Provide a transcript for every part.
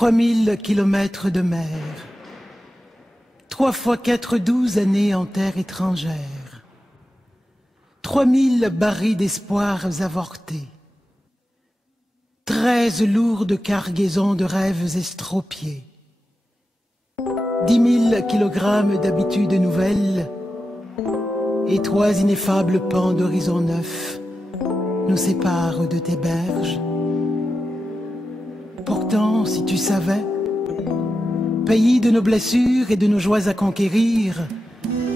3000 kilomètres de mer, 3 fois 4, 12 années en terre étrangère, 3000 barils d'espoirs avortés, 13 lourdes cargaisons de rêves estropiés, 10 000 kilogrammes d'habitudes nouvelles et 3 ineffables pans d'horizons neufs nous séparent de tes berges. Pourtant, si tu savais, pays de nos blessures et de nos joies à conquérir,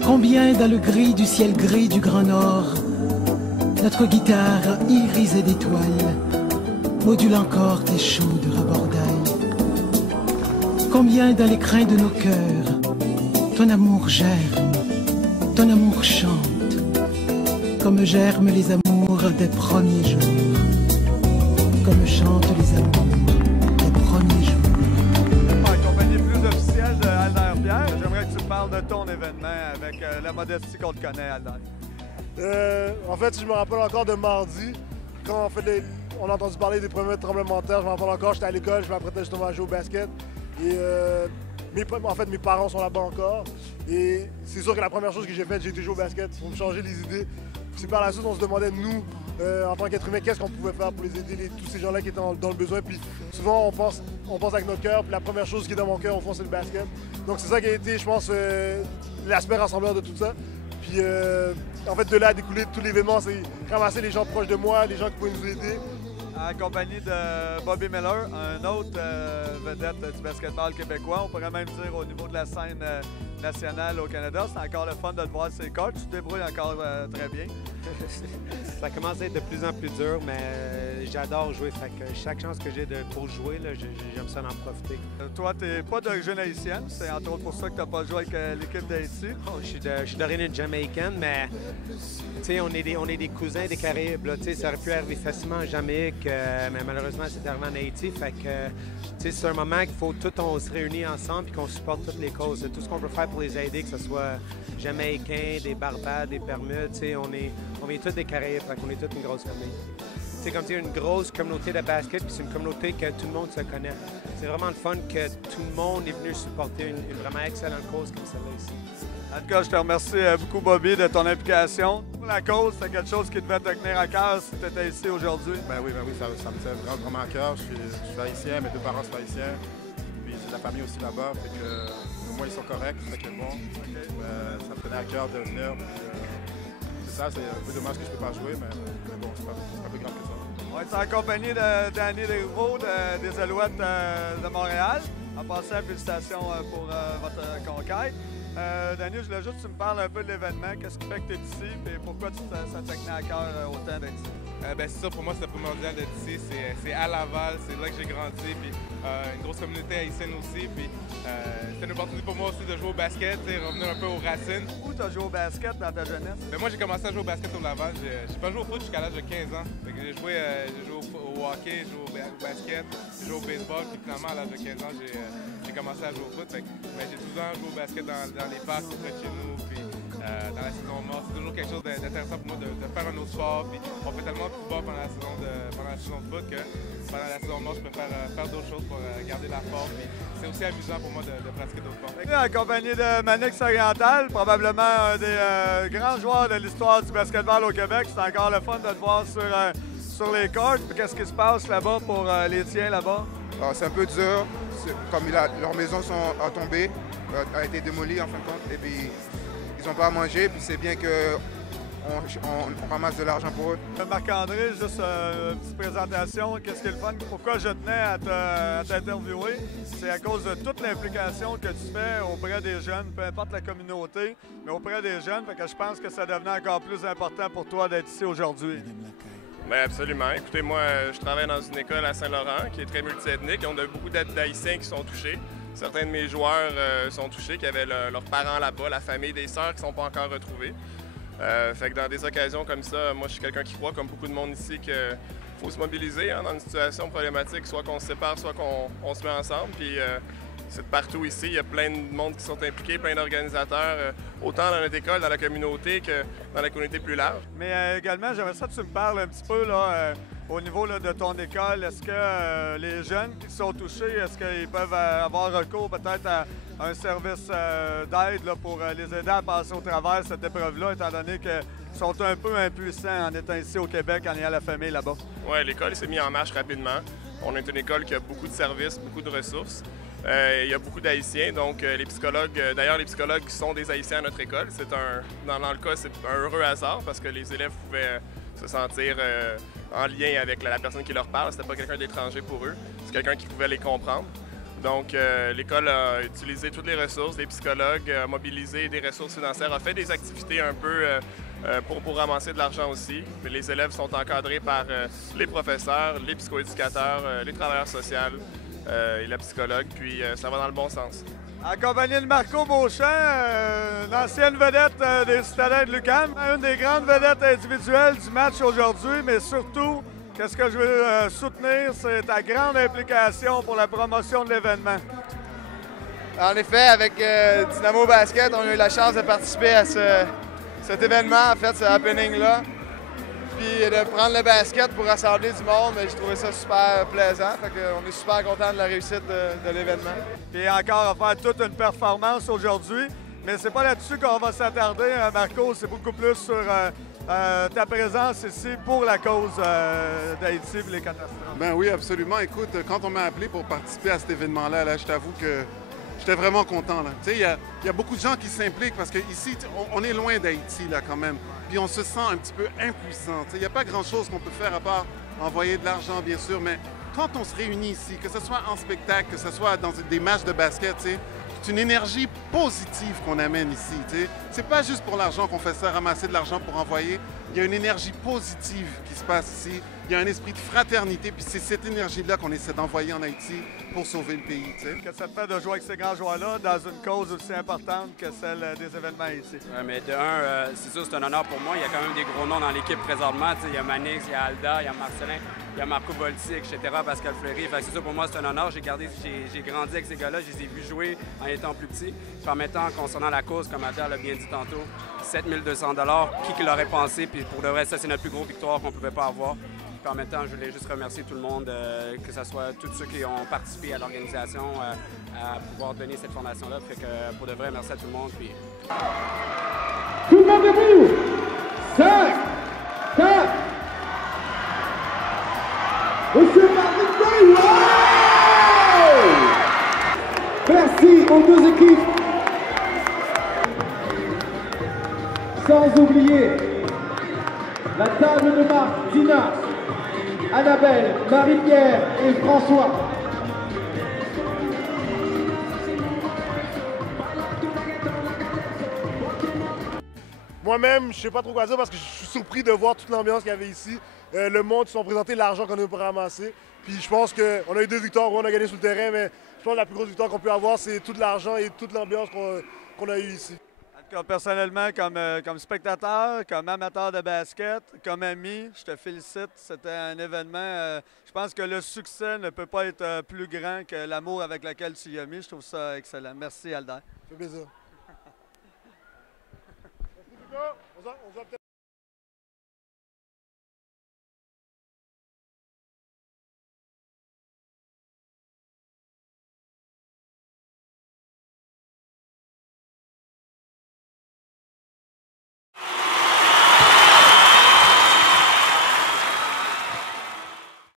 combien dans le gris du ciel gris du Grand Nord, notre guitare irisée d'étoiles module encore tes chaudes rabordailles. Combien dans les crins de nos cœurs, ton amour germe, ton amour chante, comme germent les amours des premiers jours, comme chantent les amours des premiers jours. En compagnie plus officielle de Albert Pierre, j'aimerais que tu me parles de ton événement avec la modestie qu'on te connaît, Albert. En fait, je me rappelle encore de mardi, quand on a entendu parler des premiers tremblements de terre. Je me rappelle encore, j'étais à l'école, je m'apprêtais justement à jouer au basket. Et mes parents sont là-bas encore. Et c'est sûr que la première chose que j'ai faite, j'ai été jouer au basket pour me changer les idées. Puis par la suite, on se demandait, nous, en tant qu'êtres humains, qu'est-ce qu'on pouvait faire pour les aider, tous ces gens-là qui étaient dans le besoin. Puis souvent, on pense avec notre cœur. Puis la première chose qui est dans mon cœur, au fond, c'est le basket. Donc c'est ça qui a été, je pense, l'aspect rassembleur de tout ça. Puis en fait, de là a découlé tout l'événement, c'est ramasser les gens proches de moi, les gens qui pouvaient nous aider. En compagnie de Bobby Miller, un autre vedette du basketball québécois. On pourrait même dire au niveau de la scène nationale au Canada. C'est encore le fun de te voir sur les courts. Tu te débrouilles encore très bien. Ça commence à être de plus en plus dur, mais j'adore jouer. Fait que chaque chance que j'ai pour jouer, j'aime ça d'en profiter. Toi, tu n'es pas d'origine haïtienne. C'est entre autres pour ça que tu n'as pas joué avec l'équipe d'Haïti. Oh, je suis d'origine jamaïcaine, mais on est des cousins des Caraïbes. Là, ça aurait pu arriver facilement en Jamaïque, mais malheureusement, c'est arrivé en Haïti. Fait que c'est un moment qu'il faut on se réunir ensemble et qu'on supporte toutes les causes. Tout ce qu'on peut faire pour les aider, que ce soit Jamaïcains, des Barbades, des Bermudes, on vient tous des Caraïbes, fait qu'on est toute une grosse famille. C'est comme une grosse communauté de basket, puis c'est une communauté que tout le monde se connaît. C'est vraiment le fun que tout le monde est venu supporter une vraiment excellente cause comme celle-là ici. En tout cas, je te remercie beaucoup, Bobby, de ton implication. Pour la cause, c'est quelque chose qui devait te tenir à cœur si tu étais ici aujourd'hui. Ben oui, ça me tient vraiment à cœur. Je suis haïtien, mes deux parents sont haïtiens. Puis j'ai de la famille aussi là-bas, fait que au moins ils sont corrects, c'est ça qui est bon. Ça me tenait à cœur de venir. C'est ça, c'est un peu dommage que je ne peux pas jouer, mais bon, c'est pas plus grave que ça. On est en compagnie de Danny Desrivaux des Alouettes de Montréal. En passant, félicitations pour votre conquête. Danny, je voulais juste que tu me parles un peu de l'événement. Qu'est-ce qui fait que tu es ici et pourquoi ça te tenait à cœur autant d'être ici? C'est ça, pour moi, c'est primordial d'être ici. C'est à Laval, c'est là que j'ai grandi. Puis, une grosse communauté haïtienne aussi. Puis, c'est une opportunité pour moi aussi de jouer au basket, revenir un peu aux racines. Où tu as joué au basket dans ta jeunesse? Moi, j'ai commencé à jouer au basket au Laval. J'ai pas joué au foot jusqu'à l'âge de 15 ans. J'ai joué au hockey, j'ai joué au basket, j'ai joué au baseball. Puis finalement, à l'âge de 15 ans, j'ai commencé à jouer au foot. Mais j'ai tout le temps joué au basket dans les parcs près de chez nous. Puis, dans la saison morte, c'est toujours quelque chose d'intéressant pour moi de faire un autre sport. Puis on fait tellement de football pendant la saison de foot que pendant la saison morte, je préfère faire d'autres choses pour garder la forme. Puis c'est aussi amusant pour moi de pratiquer d'autres sports. En compagnie de Mannix Oriental, probablement un des grands joueurs de l'histoire du basketball au Québec. C'est encore le fun de te voir sur les courts. Qu'est-ce qui se passe là-bas pour les tiens là-bas? C'est un peu dur, comme leurs maisons ont tombé, a été démolie en fin de compte, et puis ils n'ont pas à manger, puis c'est bien qu'on ramasse de l'argent pour eux. Marc-André, juste une petite présentation. Qu'est-ce qui est le fun? Pourquoi je tenais à t'interviewer? C'est à cause de toute l'implication que tu fais auprès des jeunes, peu importe la communauté, mais auprès des jeunes. Fait que je pense que ça devenait encore plus important pour toi d'être ici aujourd'hui. Bien, absolument. Écoutez, moi, je travaille dans une école à Saint-Laurent qui est très multiethnique. On a beaucoup d'Haïtiens qui sont touchés. Certains de mes joueurs sont touchés, qui avaient leurs parents là-bas, la famille, des sœurs qui ne sont pas encore retrouvées. Fait que dans des occasions comme ça, moi, je suis quelqu'un qui croit, comme beaucoup de monde ici, qu'il faut se mobiliser dans une situation problématique, soit qu'on se sépare, soit qu'on se met ensemble. Puis c'est de partout ici. Il y a plein de monde qui sont impliqués, plein d'organisateurs, autant dans notre école, dans la communauté, que dans la communauté plus large. Mais également, j'aimerais ça que tu me parles un petit peu, là, au niveau là, de ton école, est-ce que les jeunes qui sont touchés, est-ce qu'ils peuvent avoir recours peut-être à un service d'aide là, pour les aider à passer au travers cette épreuve-là, étant donné qu'ils sont un peu impuissants en étant ici au Québec, en ayant la famille là-bas? Oui, l'école s'est mise en marche rapidement. On est une école qui a beaucoup de services, beaucoup de ressources. Il y a beaucoup d'Haïtiens, donc les psychologues, d'ailleurs les psychologues sont des Haïtiens à notre école. Dans le cas, c'est un heureux hasard parce que les élèves pouvaient se sentir en lien avec la personne qui leur parle. C'était pas quelqu'un d'étranger pour eux, c'est quelqu'un qui pouvait les comprendre. Donc l'école a utilisé toutes les ressources, des psychologues, a mobilisé des ressources financières, a fait des activités un peu pour ramasser de l'argent aussi. Mais les élèves sont encadrés par les professeurs, les psychoéducateurs, les travailleurs sociaux. Et la psychologue, puis ça va dans le bon sens. Accompagné de Marco Beauchamp, une ancienne vedette des Citadins de l'UQAM, une des grandes vedettes individuelles du match aujourd'hui, mais surtout, qu'est-ce que je veux soutenir, c'est ta grande implication pour la promotion de l'événement. En effet, avec Dynamo Basket, on a eu la chance de participer à cet événement, en fait, ce happening-là. Puis de prendre le basket pour rassembler du monde, j'ai trouvé ça super plaisant. Fait qu'on est super content de la réussite de l'événement. Puis encore à faire toute une performance aujourd'hui, mais c'est pas là-dessus qu'on va s'attarder, Marco, c'est beaucoup plus sur ta présence ici pour la cause d'Haïti et les catastrophes. Ben oui, absolument. Écoute, quand on m'a appelé pour participer à cet événement-là, là, je t'avoue que j'étais vraiment content. Tu sais, il y a beaucoup de gens qui s'impliquent parce qu'ici, on est loin d'Haïti, là, quand même. Puis on se sent un petit peu impuissant. Il n'y a pas grand-chose qu'on peut faire à part envoyer de l'argent, bien sûr, mais quand on se réunit ici, que ce soit en spectacle, que ce soit dans des matchs de basket, c'est une énergie positive qu'on amène ici. C'est pas juste pour l'argent qu'on fait ça, ramasser de l'argent pour envoyer. Il y a une énergie positive qui se passe ici. Il y a un esprit de fraternité, puis c'est cette énergie-là qu'on essaie d'envoyer en Haïti pour sauver le pays. Qu'est-ce que ça te fait de jouer avec ces grands joueurs-là dans une cause aussi importante que celle des événements Haïti? Mais de un, c'est sûr, c'est un honneur pour moi. Il y a quand même des gros noms dans l'équipe présentement. Il y a Manix, il y a Alda, il y a Marcelin, il y a Marco Bolti, etc., Pascal Fleury. C'est sûr, pour moi, c'est un honneur. J'ai grandi avec ces gars-là. Je les ai vus jouer en étant plus petit. Puis en mettant, concernant la cause, comme Adèle l'a bien dit tantôt, 7 200 $, qui l'aurait pensé? Puis pour de vrai, ça, c'est notre plus grosse victoire qu'on ne pouvait pas avoir. Puis en même temps, je voulais juste remercier tout le monde, que ce soit tous ceux qui ont participé à l'organisation, à pouvoir donner cette fondation-là. Fait que pour de vrai, merci à tout le monde. Puis... Tout le monde debout! 5, 4, Monsieur Martin, wow! Merci aux deux équipes. Sans oublier la table de marque Dina, Annabelle, Marie-Pierre et François. Moi-même, je sais pas trop quoi dire parce que je suis surpris de voir toute l'ambiance qu'il y avait ici. Le monde, ils sont présentés l'argent qu'on a pour ramasser. Puis je pense qu'on a eu 2 victoires, on a gagné sur le terrain, mais je pense que la plus grosse victoire qu'on peut avoir, c'est tout l'argent et toute l'ambiance qu'on a eue ici. Personnellement, comme spectateur, comme amateur de basket, comme ami, je te félicite. C'était un événement. Je pense que le succès ne peut pas être plus grand que l'amour avec lequel tu y as mis. Je trouve ça excellent. Merci, Alder. Ça fait plaisir. Merci, Lucas. On se voit peut-être.